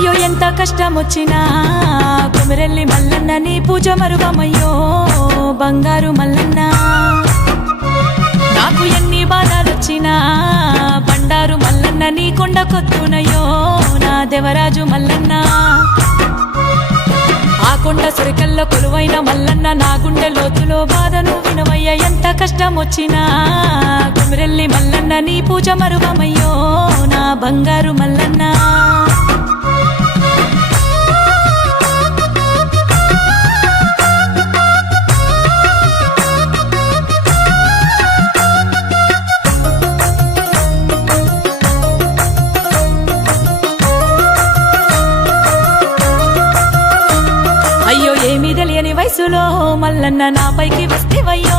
అయ్యో ఎంత కష్టమొచ్చినా కొమిరెల్లి మల్లన్న నీ పూజ మరువమయ్యో బంగారు మల్లన్న నాకు ఎన్ని బాధలొచ్చినా బండారు మల్లన్న నీ కొండ కొత్తునయ్యో నా దేవరాజు మల్లన్న ఆ కొండ సరికల్లో కొలువైన మల్లన్న నా గుండె లోతులో బాధను వినవయ్య ఎంత కష్టమొచ్చినా కొమిరెల్లి మల్లన్న నీ పూజ మరువమయ్యో నా బంగారు మల్లన్న అయ్యో ఏమీ తెలియని వయసులో మల్లన్న నాపైకి వస్తేవయ్యో